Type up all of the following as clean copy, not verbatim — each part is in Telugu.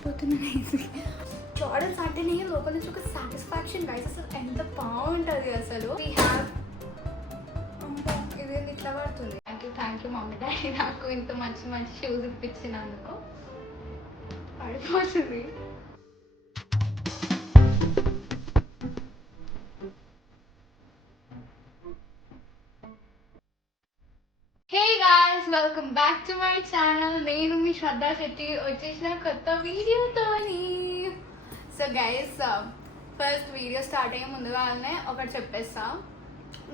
చచ్చిపోతున్నాను. జార్డన్స్ అంటేనే లోపల నుంచి ఒక సాటిస్ఫాక్షన్ గైస్, అసలు ఎంత బాగుంటుంది అసలు. వీ హ్యావ్ ఇది ఇట్లా పడుతుంది. థ్యాంక్ యూ మమ్మీ డాడీ నాకు ఇంత మంచి మంచి షూస్ ఇప్పించినందుకు. పడిపోతుంది. Hey guys, welcome back to my channel. నేను మీ శ్రద్ధా శెట్టి వచ్చేసిన కొత్త వీడియోతోని. So guys, first video start అయ్యే ముందుగానే ఒకటి చెప్పేస్తా.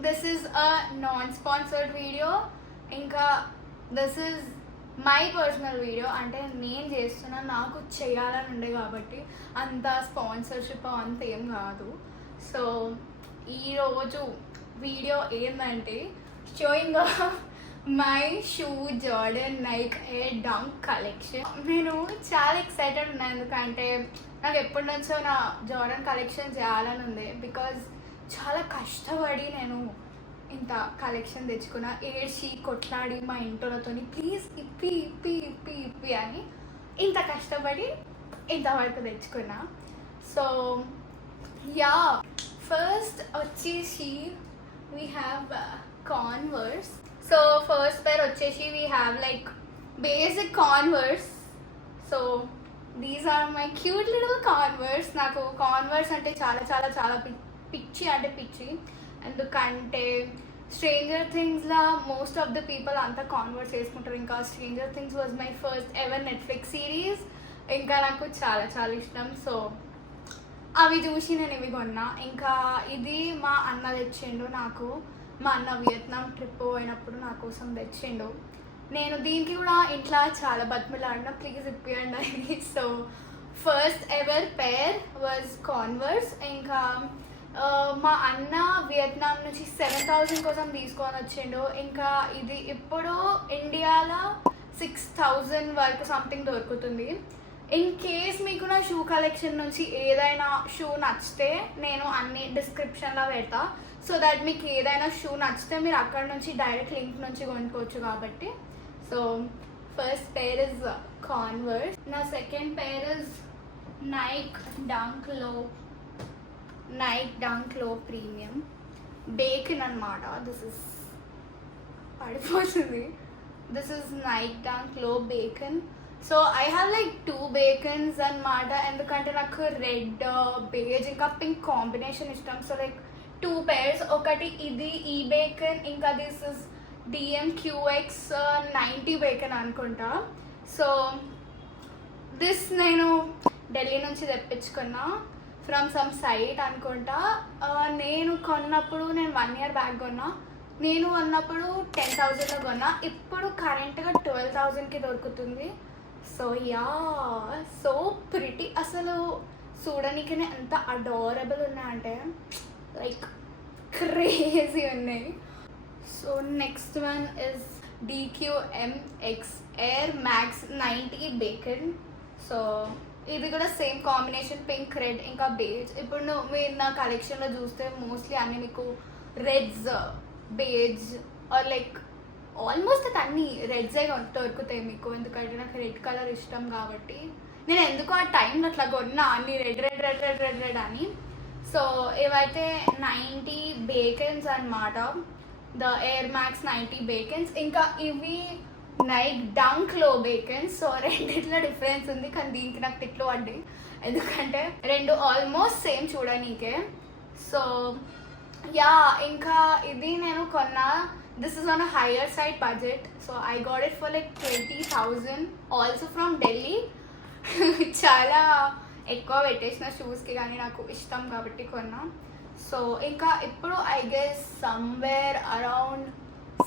This is a non sponsored video. ఇంకా this is my personal video. అంటే నేను చేస్తున్నా, నాకు చేయాలని ఉండే కాబట్టి అంత స్పాన్సర్షిప్ అంత ఏం కాదు. సో ఈరోజు వీడియో ఏంటంటే sowing my shoe Jordan Nike air dunk collection. నేను చాలా ఎక్సైటెడ్ ఉన్నాను, ఎందుకంటే నాకు ఎప్పటి నుంచో నా జార్డన్ కలెక్షన్ చేయాలని ఉంది. బికాజ్ చాలా కష్టపడి నేను ఇంత కలెక్షన్ తెచ్చుకున్నా, ఏడ్చి కొట్లాడి మా ఇంట్లోతో ప్లీజ్ ఇప్పి ఇప్పి ఇప్పి ఇప్పి అని ఇంత కష్టపడి ఇంతవరకు తెచ్చుకున్నా. సో యా, ఫస్ట్ వచ్చేసి we have converse. So first pair వచ్చేసి we have like basic converse. So these are my cute little converse. నాకు కాన్వర్స్ అంటే చాలా చాలా చాలా పిచ్చి అంటే పిచ్చి. ఎందుకంటే స్ట్రేంజర్ థింగ్స్లో మోస్ట్ ఆఫ్ ద పీపుల్ అంతా కాన్వర్స్ వేసుకుంటారు. ఇంకా stranger things was my first ever Netflix series. ఇంకా నాకు చాలా చాలా ఇష్టం. సో అవి చూసి నేను ఇవి కొన్నా. ఇంకా ఇది మా అన్న తెచ్చిండు నాకు. మా అన్న వియత్నాం ట్రిప్ పోయినప్పుడు నా కోసం తెచ్చిండు. నేను దీనికి కూడా ఇంట్లో చాలా బతిమలాడినా, ప్లీజ్ ఇప్పియండి అని. So first ever pair was converse. ఇంకా మా అన్న వియత్నాం నుంచి 7,000 కోసం తీసుకొని వచ్చిండు. ఇంకా ఇది ఇప్పుడు ఇండియాలో 6,000 వరకు సంథింగ్ దొరుకుతుంది. ఇన్ కేస్ మీకు నా షూ కలెక్షన్ నుంచి ఏదైనా షూ నచ్చితే నేను అన్ని డిస్క్రిప్షన్లో పెడతా. సో దట్ మీకు ఏదైనా షూ నచ్చితే మీరు అక్కడ నుంచి డైరెక్ట్ లింక్ నుంచి కొనుక్కోవచ్చు కాబట్టి. So first pair is converse. నా second pair is Nike dunk low premium bacon అనమాట. దిస్ ఇస్ పడిపోతుంది. This is Nike dunk low bacon. So I have like 2 bacons అనమాట. ఎందుకంటే నాకు రెడ్, బేజ్ ఇంకా పింక్ కాంబినేషన్ ఇష్టం. So like 2 pairs. ఒకటి ఇది ఈ బేకన్, ఇంకా దిస్ ఇస్ DMQX 90 బేకన్ అనుకుంటా. సో దిస్ నేను ఢిల్లీ నుంచి తెప్పించుకున్నా ఫ్రమ్ సమ్ సైట్ అనుకుంటా. నేను కొన్నప్పుడు నేను 1 year బ్యాక్ కొన్నా. నేను కొన్నప్పుడు 10,000లో కొన్నా. ఇప్పుడు కరెంట్గా 12,000కి దొరుకుతుంది. So yeah, so pretty. అసలు చూడడానికి ఎంత అడోరబుల్ ఉన్నాయంటే లైక్ క్రేజీ ఉన్నాయి. So next one is DQMX Air Max 90 bacon. So ఇది కూడా సేమ్ కాంబినేషన్, పింక్, రెడ్ ఇంకా బేజ్. ఇప్పుడు మీరు నా కలెక్షన్లో చూస్తే మోస్ట్లీ అన్నీ మీకు reds, beige or like almost అది అన్నీ రెడ్సే దొరుకుతాయి మీకు. ఎందుకంటే నాకు రెడ్ కలర్ ఇష్టం కాబట్టి నేను ఎందుకో ఆ టైంలో అట్లా కొన్నా అన్ని red red red red red red అని. సో ఇవైతే 90 బేకన్స్ అనమాట, ద ఎయిర్ మ్యాక్స్ 90 బేకన్స్. ఇంకా ఇవి నైక్ డంక్ లో బేకన్స్. సో రెండిట్లో డిఫరెన్స్ ఉంది, కానీ దీనికి నాకు తిట్లు పడ్డాయి ఎందుకంటే రెండు ఆల్మోస్ట్ సేమ్ చూడనీకే. సో యా, ఇంకా ఇది నేను కొన్నా. This is on a hire side budget. So I got it for like 20,000 also from Delhi. చాలా ఎక్కువ పెట్టేసిన షూస్కి, కానీ నాకు ఇష్టం కాబట్టి కొన్నా. సో ఇంకా ఇప్పుడు ఐ గెస్ సమ్వేర్ అరౌండ్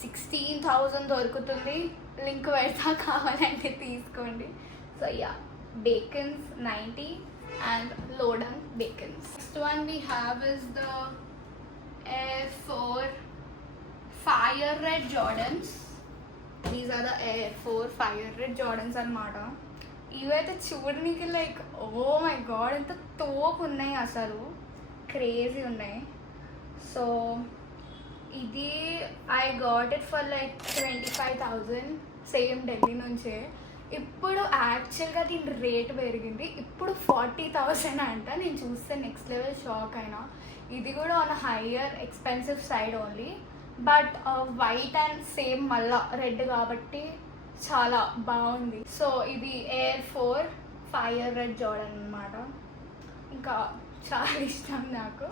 16,000 దొరుకుతుంది. లింక్ పెడతా, కావాలంటే తీసుకోండి. So yeah, bacons 90 and low dunk bacons. Next one we have is the Air 4 Fire Red Jordans. These are the Air 4 Fire Red Jordans అన్నమాట. ఇవైతే చూడడానికి లైక్ ఓ మై గాడ్ ఎంత తోపు ఉన్నాయి, అసలు క్రేజీ ఉన్నాయి. సో ఇది I got it for like 25,000 same Delhi నుంచే. ఇప్పుడు యాక్చువల్గా దీని రేట్ పెరిగింది, ఇప్పుడు 40,000 అంట. నేను చూస్తే నెక్స్ట్ లెవెల్ షాక్ అయినా. ఇది కూడా on higher expensive side only, but white and same మళ్ళా రెడ్ కాబట్టి చాలా బాగుంది. సో ఇది Air 4 ఫైర్ రెడ్ జార్డన్ అనమాట. ఇంకా చాలా ఇష్టం నాకు,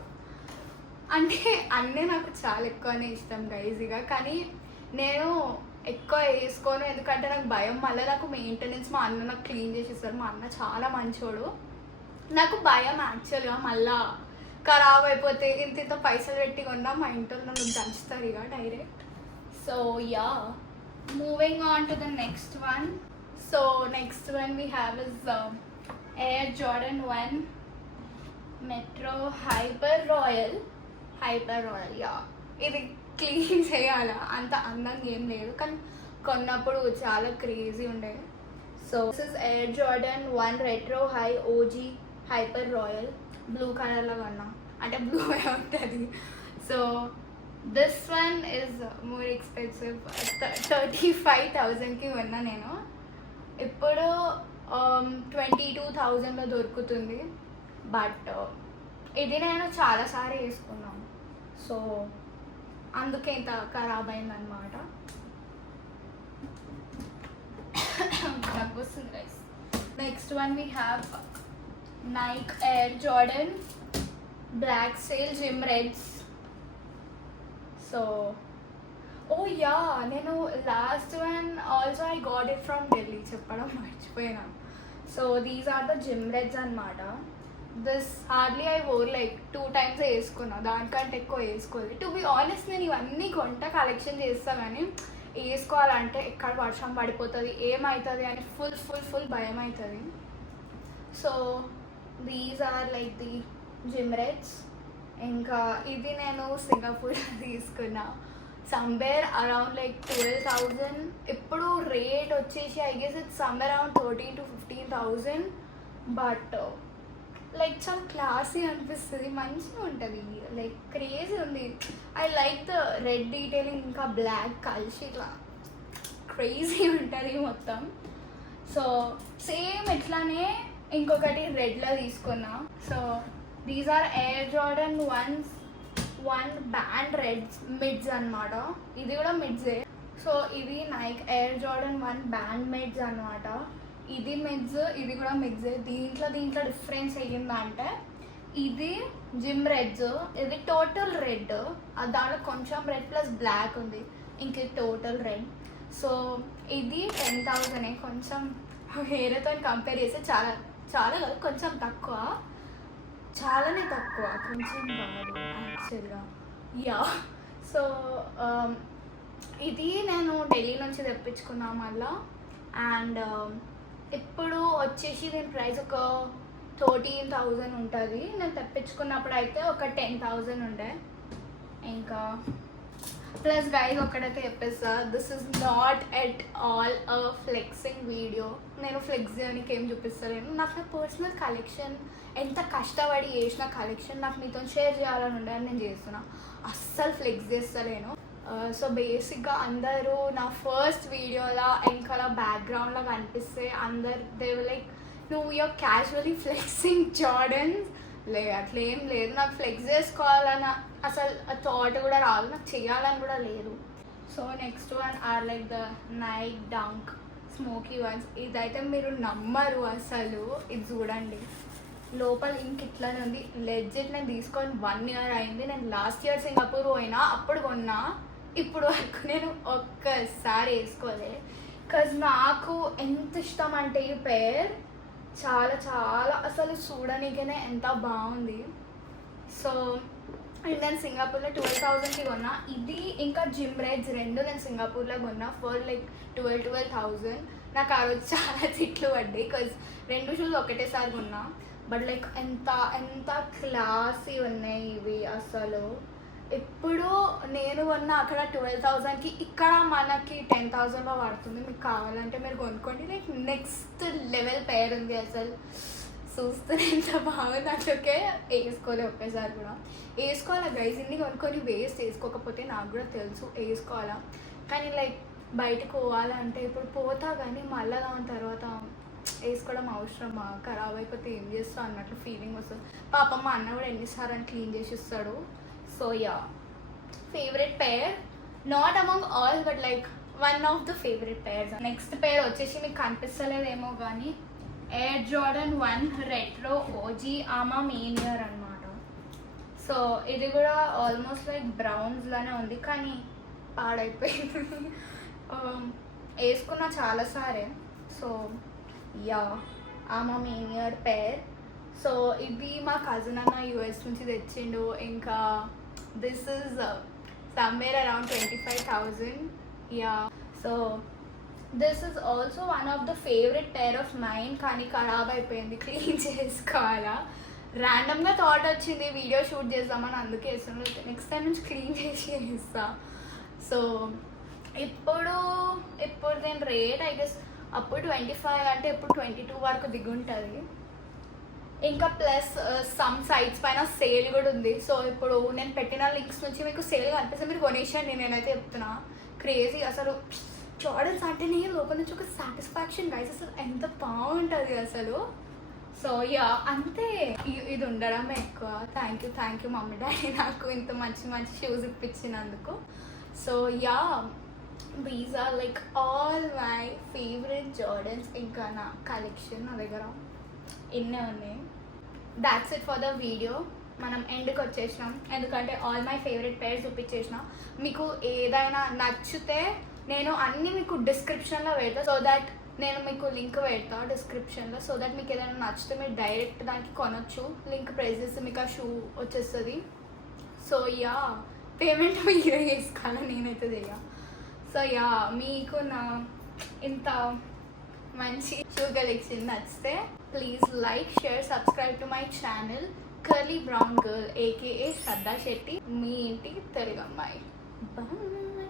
అంటే అన్నీ నాకు చాలా ఎక్కువనే ఇష్టం గైజీగా. కానీ నేను ఎక్కువ వేసుకోను, ఎందుకంటే నాకు భయం. మళ్ళీ నాకు మెయింటెనెన్స్ మా అన్న నాకు క్లీన్ చేసి ఇస్తారు. మా అన్న చాలా మంచోడు. నాకు భయం యాక్చువల్గా మళ్ళా ఖరాబ్ అయిపోతే. ఇంత పైసలు పెట్టి కొన్నా మా ఇంట్లో నన్ను దంచుతారు ఇక direct. So yeah, moving on to the next one. So next one we have is Air Jordan 1 Metro Hyper Royal. Yeah, ఇది క్లీన్ చేయాలా, అంత అందంగా ఏం లేదు, కానీ కొన్నప్పుడు చాలా క్రేజీ ఉండే. So this is Air Jordan 1 Retro High OG Hyper Royal. Blue కలర్లో కొన్నా, అంటే బ్లూ ఉంటుంది. So this one is more expensive. 35,000కి కొన్నా నేను. ఇప్పుడు 22,000లో దొరుకుతుంది. బట్ ఇది నేను చాలాసార్లు వేసుకున్నాను, సో అందుకే ఇంత ఖరాబ్ అయిందనమాట. Next one we have Nike Air Jordan Black Sail Gym Reds. So oh yeah, నేను last one also I got it from Delhi, చెప్పడం మర్చిపోయినా. So these are the gym reds అనమాట. This hardly I wore like 2 times వేసుకున్నా, దానికంటే ఎక్కువ వేసుకోలేదు. టు బి ఆనెస్ట్ నేను ఇవన్నీ కొంట కలెక్షన్ చేస్తా, కానీ వేసుకోవాలంటే ఎక్కడ వర్షం పడిపోతుంది ఏమవుతుంది అని ఫుల్ భయం అవుతుంది. So these are like the gym reds. ఇంకా ఇది నేను సింగపూర్ తీసుకున్నా, సమ్వేర్ అరౌండ్ లైక్ 12,000. ఇప్పుడు రేట్ వచ్చేసి I guess it's somewhere around 13,000 to 15,000. But like చాలా క్లాసీ అనిపిస్తుంది, మంచిగా ఉంటుంది, లైక్ క్రేజీ ఉంది. I like the red detailing, ఇంకా బ్లాక్ కలిసి ఇట్లా క్రేజీ ఉంటుంది మొత్తం. సో సేమ్ ఇట్లానే ఇంకొకటి రెడ్లో తీసుకున్నా. So these are Air Jordan 1 banned reds mids అనమాట. ఇది కూడా మిడ్సే. సో ఇది Nike Air Jordan 1 banned mids అనమాట. ఇది మిడ్స్, ఇది కూడా మిడ్సే. దీంట్లో డిఫరెన్స్ ఏంటంటే ఇది జిమ్ రెడ్స్, ఇది టోటల్ రెడ్, దాంట్లో కొంచెం రెడ్ ప్లస్ బ్లాక్ ఉంది, ఇంక టోటల్ రెడ్. సో ఇది 10,000. కొంచెం వేరేతో కంపేర్ చేస్తే చాలా కాదు, కొంచెం తక్కువ, చాలానే తక్కువ, కొంచెం కాదు యాక్చువల్గా. యా, సో ఇది నేను ఢిల్లీ నుంచి తెప్పించుకున్నా మళ్ళా. అండ్ ఇప్పుడు వచ్చేసి దీని ప్రైస్ ఒక 13,000 ఉంటుంది. నేను తెప్పించుకున్నప్పుడు అయితే ఒక 10,000 ఉండే. ఇంకా ప్లస్ గైస్ ఒకటైతే చెప్పేస్తా, this is not at all a flexing video. నేను ఫ్లెక్స్ చేయడానికి ఏం చూపిస్తలేను. నాకు నా పర్సనల్ కలెక్షన్, ఎంత కష్టపడి చేసిన కలెక్షన్ నాకు మీతో షేర్ చేయాలని ఉండే, నేను చేస్తున్నా, అస్సలు ఫ్లెక్స్ చేస్తలేను. సో బేసిక్గా అందరూ నా ఫస్ట్ వీడియోలో వెనకాల బ్యాక్గ్రౌండ్లో కనిపిస్తే అందరు దే లైక్, నువ్వు యూర్ క్యాజువలీ ఫ్లెక్సింగ్ జార్డన్స్. అట్లా ఏం లేదు, నాకు ఫ్లెక్స్ చేసుకోవాలన్న అసలు థాట్ కూడా రాదు, నాకు చేయాలని కూడా లేదు. So next one or like the Nike dunk smoky once. ఇదైతే మీరు నమ్మరు అసలు, ఇది చూడండి, లోపల ఇంక ఇట్లానే ఉంది. లెజిట్ నేను తీసుకొని 1 year అయింది. నేను లాస్ట్ ఇయర్ సింగపూర్ పోయినా, అప్పుడు కొన్నా. ఇప్పుడు వరకు నేను ఒక్కసారి వేసుకోలే, బికాజ్ నాకు ఎంత ఇష్టం అంటే ఈ పేర్, చాలా అసలు చూడనికనే ఎంత బాగుంది. సో నేను సింగపూర్లో 12,000కి కొన్నా. ఇది ఇంకా జిమ్ రెడ్స్ రెండు నేను సింగపూర్లో కొన్నా ఫర్ లైక్ 12,000. నాకు ఆ రోజు చాలా తిట్లు పడ్డాయి, బికాజ్ 2 షూస్ ఒకటేసారి కొన్నా. బట్ లైక్ ఎంత క్లాసీ ఉన్నాయి ఇవి అసలు. ఇప్పుడు నేను కొన్న అక్కడ 12,000కి, ఇక్కడ మనకి 10,000లో పడుతుంది. మీకు కావాలంటే మీరు కొనుక్కోండి. లైక్ నెక్స్ట్ లెవెల్ పేర్ ఉంది అసలు. చూస్తే ఎంత బాగుంది, అట్లకే వేసుకోలే ఒకేసారి కూడా. వేసుకోవాలా గైజ్, ఇన్ని కొనుక్కొని వేస్ట్ వేసుకోకపోతే నాకు కూడా తెలుసు వేసుకోవాలా. కానీ లైక్ బయటకు పోవాలంటే ఇప్పుడు పోతా కానీ మళ్ళీ దాని తర్వాత వేసుకోవడం అవసరమా, ఖరాబ్ అయిపోతే ఏం చేస్తా అన్నట్లు ఫీలింగ్ వస్తుంది. పాపం మా అన్న కూడా ఎన్నిసార్లు క్లీన్ చేసి ఇస్తాడు. So yeah, favourite pair not among all but like one of the favourite pairs. Next pair వచ్చేసి మీకు కనిపిస్తలేదేమో కానీ ఎయిర్ జార్డన్ 1 రెట్రో ఓజీ ఆమా మీనియర్ అనమాట. సో ఇది కూడా ఆల్మోస్ట్ లైక్ బ్రౌన్స్ లానే ఉంది కానీ పాడైపోయింది. వేసుకున్న చాలాసారే. సో యా, ఆమా మీనియర్ పేర్. సో ఇది మా కజిన్ అన్న యూఎస్ నుంచి తెచ్చిండు. ఇంకా this is somewhere around 25,000. Yeah, so this is also one of the favourite pair of mine కానీ ఖరాబ్ అయిపోయింది, క్లీన్ చేసుకోవాలా. ర్యాండమ్గా థాట్ వచ్చింది వీడియో షూట్ చేద్దామని, అందుకే వేస్తాను. నెక్స్ట్ టైం నుంచి క్లీన్ చేసి వేస్తా. సో ఇప్పుడు దీని రేట్ ఐ గెస్ అప్పుడు 25 అంటే ఇప్పుడు 22 వరకు దిగుంటుంది. ఇంకా ప్లస్ సమ్ సైట్స్ పైన సేల్ కూడా ఉంది. సో ఇప్పుడు నేను పెట్టిన లింక్స్ నుంచి మీకు సేల్ కనిపిస్తే మీరు కొనేసండి. నేనైతే చెప్తున్నా, క్రేజీ అసలు. జార్డన్స్ అంటేనే లోపల నుంచి ఒక సాటిస్ఫాక్షన్ గైస్, అసలు ఎంత బాగుంటుంది అసలు. సో యా, అంతే. ఇది ఉండడమే ఎక్కువ. థ్యాంక్ యూ మమ్మీ డాడీ నాకు ఇంత మంచి షూస్ ఇప్పించినందుకు. So yeah, these are like all my favourite Jordans. ఇంకా నా కలెక్షన్ నా దగ్గర ఇన్నే ఉన్నాయి. That's it for the video. మనం ఎండ్కి వచ్చేసినాం, ఎందుకంటే ఆల్ మై ఫేవరెట్ పేర్స్ చూపించేసిన. మీకు ఏదైనా నచ్చితే నేను అన్నీ మీకు డిస్క్రిప్షన్లో పెడతా. సో దట్ నేను మీకు లింక్ పెడతా డిస్క్రిప్షన్లో. సో దట్ మీకు ఏదైనా నచ్చితే మీరు డైరెక్ట్ దానికి కొనొచ్చు. లింక్ ప్రెస్ చేస్తే మీకు ఆ షూ వచ్చేస్తుంది. సో యా, పేమెంట్ మీరే చేసుకోవాలి, నేనైతే చెయ్యా. సో యా, మీకు నా ఇంత మంచి షూ కలెక్షన్ నచ్చితే please like, share, subscribe to my channel curly brown girl AKA Shraddha Shetty, మీ ఇంటి తెలుగు అమ్మాయి. బాయ్.